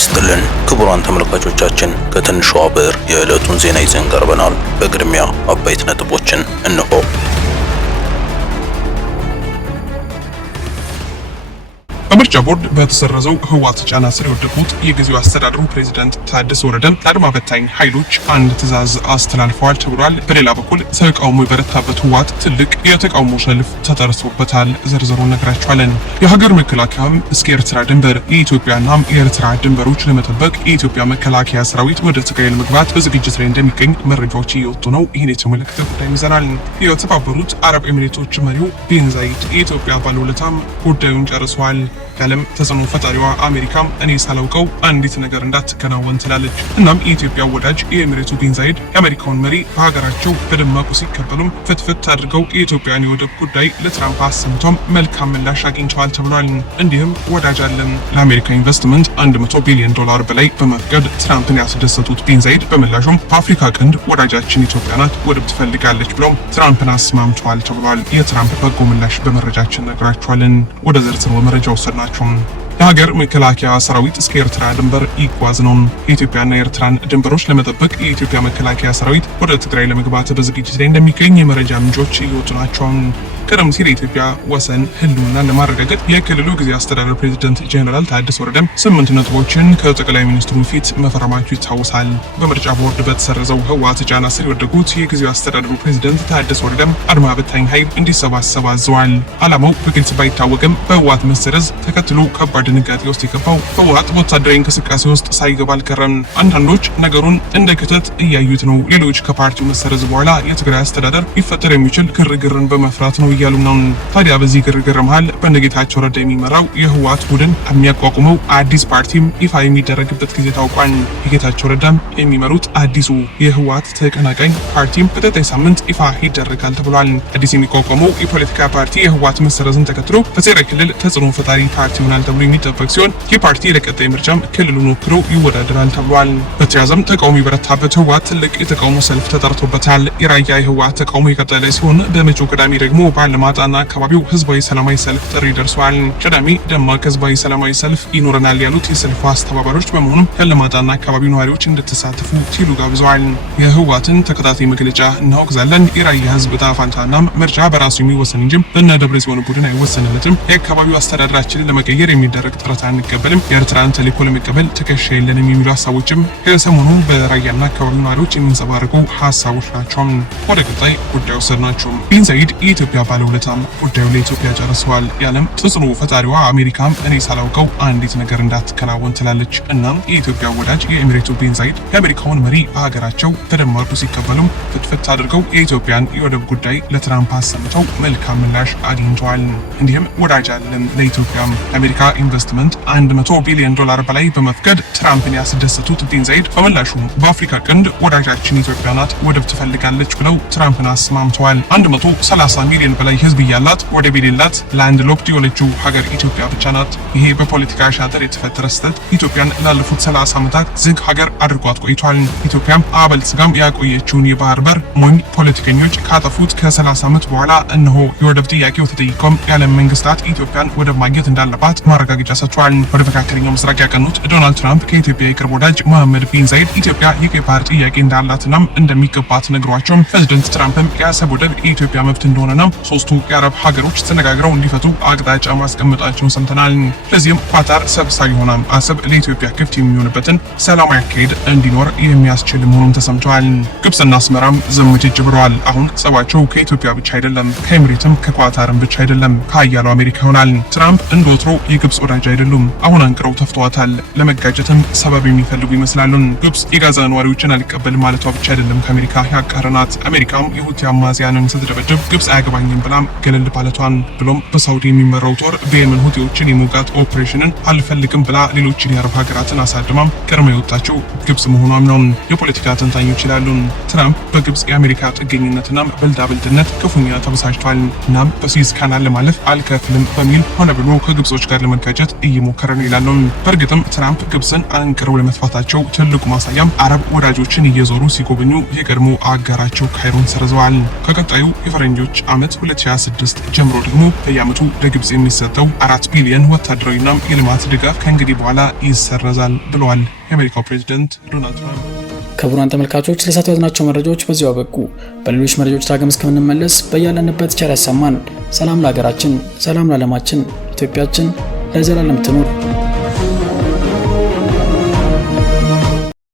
ይስጥልን ክቡራን ተመልካቾቻችን፣ ከትንሿ ብዕር የዕለቱን ዜና ይዘን ቀርበናል። በቅድሚያ አበይት ነጥቦችን እንሆ። በምርጫ ቦርድ በተሰረዘው ህወሓት ጫና ስር የወደቁት የጊዜው አስተዳደሩ ፕሬዝዳንት ታደሰ ወረደ ለአድማ በታኝ ኃይሎች አንድ ትዕዛዝ አስተላልፈዋል ተብሏል። በሌላ በኩል ተቃውሞ የበረታበት ህወሓት ትልቅ የተቃውሞ ሰልፍ ተጠርቶበታል። ዝርዝሩን ነግራችኋለን። የሀገር መከላከያም እስከ ኤርትራ ድንበር የኢትዮጵያና የኤርትራ ድንበሮች ለመጠበቅ የኢትዮጵያ መከላከያ ሰራዊት ወደ ትግራይ ለመግባት በዝግጅት ላይ እንደሚገኝ መረጃዎች እየወጡ ነው። ይህን የተመለከተ ጉዳይ ይዘናል። የተባበሩት አረብ ኤሚሬቶች መሪው ቢን ዛይድ የኢትዮጵያ ባለውለታም ጉዳዩን ጨርሰዋል። የዓለም ተጽዕኖ ፈጣሪዋ አሜሪካም እኔ ሳላውቀው አንዲት ነገር እንዳትከናወን ትላለች። እናም የኢትዮጵያ ወዳጅ የኤሚሬቱ ቢን ዛይድ የአሜሪካውን መሪ በሀገራቸው በደማቁ ሲቀበሉም ፍትፍት አድርገው የኢትዮጵያን የወደብ ጉዳይ ለትራምፕ አሰምቶም መልካም ምላሽ አግኝተዋል ተብሏል። እንዲህም ወዳጅ አለን ለአሜሪካ ኢንቨስትመንት $100 ቢሊዮን በላይ በመፍቀድ ትራምፕን ያስደሰቱት ቢን ዛይድ በምላሹም በአፍሪካ ቀንድ ወዳጃችን ኢትዮጵያ ናት፣ ወደብ ትፈልጋለች ብሎም ትራምፕን አስማምተዋል ተብሏል። የትራምፕ በጎ ምላሽ በመረጃችን ነግራችኋለን። ወደ ዝርዝሩ መረጃ ወሰድናችሁ። የሀገር መከላከያ ሰራዊት እስከ ኤርትራ ድንበር ይጓዝ ነው። የኢትዮጵያና የኤርትራን ድንበሮች ለመጠበቅ የኢትዮጵያ መከላከያ ሰራዊት ወደ ትግራይ ለመግባት በዝግጅት ላይ እንደሚገኝ የመረጃ ምንጮች እየወጡ ናቸው። ቀደም ሲል የኢትዮጵያ ወሰን ህልውናን ለማረጋገጥ የክልሉ ጊዜያዊ አስተዳደር ፕሬዝዳንት ጄኔራል ታደሰ ወረደ 8 ነጥቦችን ከጠቅላይ ሚኒስትሩ ፊት መፈረማቸው ይታወሳል። በምርጫ ቦርድ በተሰረዘው ህወሓት ጫና ስር የወደቁት የጊዜያዊ አስተዳደሩ ፕሬዝዳንት ታደሰ ወረደ አድማ በታኝ ኃይል እንዲሰባሰብ አዘዋል። ዓላማው በግልጽ ባይታወቅም በህወሓት መሰረዝ ተከትሎ ከባድ ድንጋጤ ውስጥ የገባው ህወሓት ወታደራዊ እንቅስቃሴ ውስጥ ሳይገባ አልቀረም። አንዳንዶች ነገሩን እንደ ክተት እያዩት ነው፣ ሌሎች ከፓርቲው መሰረዝ በኋላ የትግራይ አስተዳደር ሊፈጠር የሚችል ግርግርን በመፍራት ነው እያሉ ነው። ታዲያ በዚህ ግርግር መሃል በነጌታቸው ረዳ የሚመራው የህወሓት ቡድን የሚያቋቁመው አዲስ ፓርቲም ይፋ የሚደረግበት ጊዜ ታውቋል። የጌታቸው ረዳም የሚመሩት አዲሱ የህወሓት ተቀናቃኝ ፓርቲም በቀጣይ ሳምንት ይፋ ይደረጋል ተብሏል። አዲስ የሚቋቋመው የፖለቲካ ፓርቲ የህወሓት መሰረዝን ተከትሎ በትግራይ ክልል ተጽዕኖ ፈጣሪ ፓርቲ ይሆናል ተብሎ የሚጠበቅ ሲሆን ይህ ፓርቲ ለቀጣይ ምርጫም ክልሉን ወክሎ ይወዳደራል ተብሏል። በተያያዘም ተቃውሞ የበረታበት ህወሓት ትልቅ የተቃውሞ ሰልፍ ተጠርቶበታል። የራያ የህወሓት ተቃውሞ የቀጠለ ሲሆን በመጪው ቅዳሜ ደግሞ ባለማጣና አካባቢው ህዝባዊ ሰላማዊ ሰልፍ ጥሪ ደርሷል። ቅዳሜ ደማቅ ህዝባዊ ሰላማዊ ሰልፍ ይኖረናል ያሉት የሰልፉ አስተባባሪዎች በመሆኑም ያለማጣና አካባቢው ነዋሪዎች እንድትሳተፉ ሲሉ ጋብዘዋል። የህወሓትን ተከታታይ መግለጫ እናወግዛለን፣ የራያ ህዝብ ዕጣ ፈንታናም ምርጫ በራሱ የሚወሰን እንጂ በእነ ደብረጽዮን ቡድን አይወሰንለትም፣ የአካባቢው አስተዳደራችንን ለመቀየር የሚደረግ ጥረት አንቀበልም፣ የኤርትራን ተልዕኮ ለመቀበል ትከሻ የለንም የሚሉ ሀሳቦችም ከሰሞኑ በራያና አካባቢው ነዋሪዎች የሚንጸባረቁ ሀሳቦች ናቸው። ወደ ቀጣይ ጉዳይ ወሰድናቸው። ቢን ዛይድ የኢትዮጵያ ባለውለታም ጉዳዩ ለኢትዮጵያ ጨርሰዋል። የዓለም ተጽዕኖ ፈጣሪዋ አሜሪካም እኔ ሳላውቀው አንዲት ነገር እንዳትከናወን ትላለች። እናም የኢትዮጵያ ወዳጅ የኤሚሬቱ ቢን ዛይድ የአሜሪካውን መሪ በሀገራቸው በደማቁ ሲቀበሉም ፍትፍት አድርገው የኢትዮጵያን የወደብ ጉዳይ ለትራምፕ አሰምተው መልካም ምላሽ አግኝተዋል። እንዲህም ወዳጅ አለን ለኢትዮጵያም የአሜሪካ ኢንቨስትመንት $100 ቢሊዮን በላይ በመፍቀድ ትራምፕን ያስደሰቱት ቢን ዛይድ በምላሹ በአፍሪካ ቀንድ ወዳጃችን ኢትዮጵያ ናት፣ ወደብ ትፈልጋለች ብለው ትራምፕን አስማምተዋል። 130 ሚሊዮን በላይ ህዝብ ያላት ወደብ የሌላት ላንድ ሎክድ የሆነችው ሀገር ኢትዮጵያ ብቻ ናት። ይሄ በፖለቲካ ሻጥር የተፈጠረ ስህተት ኢትዮጵያን ላለፉት 30 ዓመታት ዝግ ሀገር አድርጓት ቆይቷል። ኢትዮጵያም አበልጽጋም ያቆየችውን የባህር በር ሞኝ ፖለቲከኞች ካጠፉት ከ30 ዓመት በኋላ እነሆ የወደብ ጥያቄው ተጠይቆም የዓለም መንግስታት ኢትዮጵያን ወደብ ማግኘት እንዳለባት ማረጋገጫ ሰጥቷል። ወደ መካከለኛው ምስራቅ ያቀኑት ዶናልድ ትራምፕ ከኢትዮጵያ የቅርብ ወዳጅ መሐመድ ቢን ዛይድ ኢትዮጵያ የቀይ ባህር ጥያቄ እንዳላትናም እንደሚገባት ነግሯቸው ፕሬዝዳንት ትራምፕም የአሰብ ወደብ የኢትዮጵያ መብት እንደሆነና ሶስቱ የአረብ ሀገሮች ተነጋግረው እንዲፈቱ አቅጣጫ ማስቀመጣቸውን ሰምተናል። ለዚህም ኳታር ሰብሳቢ ሆና አሰብ ለኢትዮጵያ ክፍት የሚሆንበትን ሰላማዊ አካሄድ እንዲኖር የሚያስችል መሆኑን ተሰምተዋል። ግብጽና አስመራም ዘመቻች ብለዋል። አሁን ጸባቸው ከኢትዮጵያ ብቻ አይደለም፣ ከኤሚሬትም ከኳታርም ብቻ አይደለም፣ ከሀያሉ አሜሪካ ይሆናል። ትራምፕ እንደወትሮ የግብጽ ወዳጅ አይደሉም። አሁን አንቅረው ተፍተዋታል። ለመጋጨትም ሰበብ የሚፈልጉ ይመስላሉ። ግብጽ የጋዛ ነዋሪዎችን አልቀበል ማለቷ ብቻ አይደለም ከአሜሪካ ያቃረናት። አሜሪካም የሁቲ አማጽያንን ስትደበድብ ግብጽ አያገባኝም ብላም ገለል ባለቷን ብሎም በሳውዲ የሚመራው ጦር በየመን ሁቲዎችን የመውጋት ኦፕሬሽንን አልፈልግም ብላ ሌሎችን የአረብ ሀገራትን አሳድማም ቀድማ የወጣችው ግብጽ መሆኗም ነው። የፖለቲካ ተንታኞች ይላሉ ትራምፕ በግብጽ የአሜሪካ ጥገኝነትና በልዳብልጥነት ክፉኛ ተበሳጭቷል። እናም በስዊዝ ካናል ለማለፍ አልከፍልም በሚል ሆነ ብሎ ከግብጾች ጋር ለመጋጨት እየሞከረ ነው ይላሉ። በእርግጥም ትራምፕ ግብጽን አንቅረው ለመጥፋታቸው ትልቁ ማሳያም አረብ ወዳጆችን እየዞሩ ሲጎበኙ የቀድሞ አጋራቸው ካይሮን ሰርዘዋል። ከቀጣዩ የፈረንጆች ዓመት ከ2026 ጀምሮ ደግሞ በየዓመቱ ለግብጽ የሚሰጠው 4 ቢሊዮን ወታደራዊና የልማት ድጋፍ ከእንግዲህ በኋላ ይሰረዛል ብለዋል የአሜሪካው ፕሬዝዳንት ዶናልድ ትራምፕ። ክቡራን ተመልካቾች ለሰዓቱ ያዝናቸው መረጃዎች በዚሁ አበቁ። በሌሎች መረጃዎች ዳግም እስከምንመለስ በያለንበት ቸር ያሰማን። ሰላም ለሀገራችን፣ ሰላም ለዓለማችን። ኢትዮጵያችን ለዘላለም ትኑር።